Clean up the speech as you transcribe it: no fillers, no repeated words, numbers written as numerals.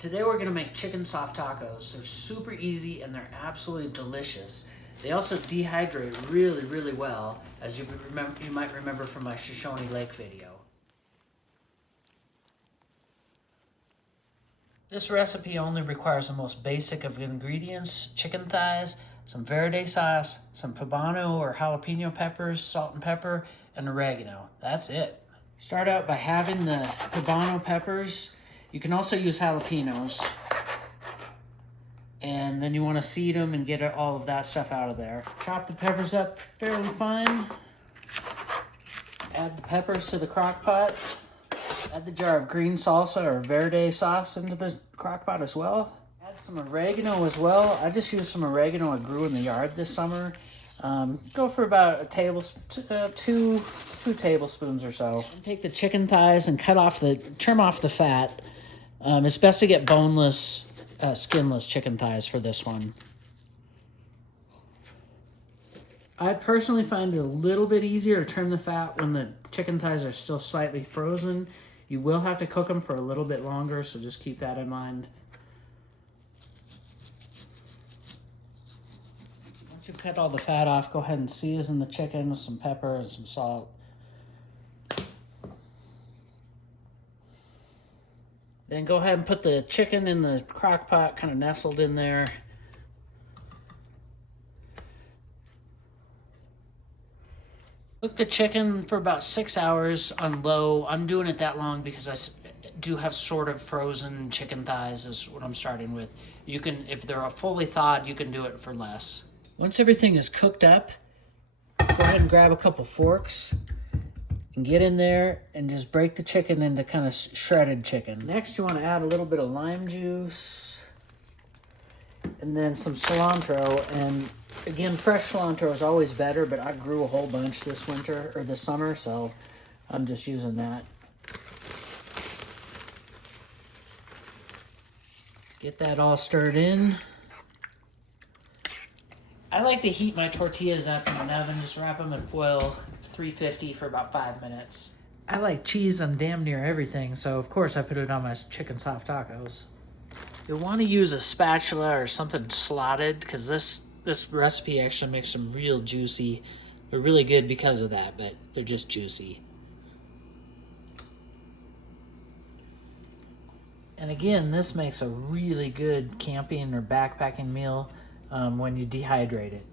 Today we're gonna make chicken soft tacos. They're super easy and they're absolutely delicious. They also dehydrate really, really well, as you might remember from my Shoshone Lake video. This recipe only requires the most basic of ingredients: chicken thighs, some verde sauce, some poblano or jalapeno peppers, salt and pepper, and oregano. That's it. Start out by having the poblano peppers. You can also use jalapenos. And then you want to seed them and get all of that stuff out of there. Chop the peppers up fairly fine. Add the peppers to the crock pot. Add the jar of green salsa or verde sauce into the crock pot as well. Add some oregano as well. I just used some oregano I grew in the yard this summer. Go for about a tablespoon, two tablespoons or so. Take the chicken thighs and trim off the fat. It's best to get boneless, skinless chicken thighs for this one. I personally find it a little bit easier to trim the fat when the chicken thighs are still slightly frozen. You will have to cook them for a little bit longer, so just keep that in mind. Once you cut all the fat off, go ahead and season the chicken with some pepper and some salt. Then go ahead and put the chicken in the crock pot, kind of nestled in there. Cook the chicken for about 6 hours on low. I'm doing it that long because I do have sort of frozen chicken thighs is what I'm starting with. You can, if they're fully thawed, you can do it for less. Once everything is cooked up, go ahead and grab a couple forks and get in there and just break the chicken into kind of shredded chicken. Next, you want to add a little bit of lime juice and then some cilantro. And again, fresh cilantro is always better, but I grew a whole bunch this winter or this summer, so I'm just using that. Get that all stirred in. I like to heat my tortillas up in an oven, just wrap them in foil 350 for about 5 minutes. I like cheese on damn near everything, so of course I put it on my chicken soft tacos. You'll want to use a spatula or something slotted, because this recipe actually makes them real juicy. They're really good because of that, but they're just juicy. And again, this makes a really good camping or backpacking meal when you dehydrate it.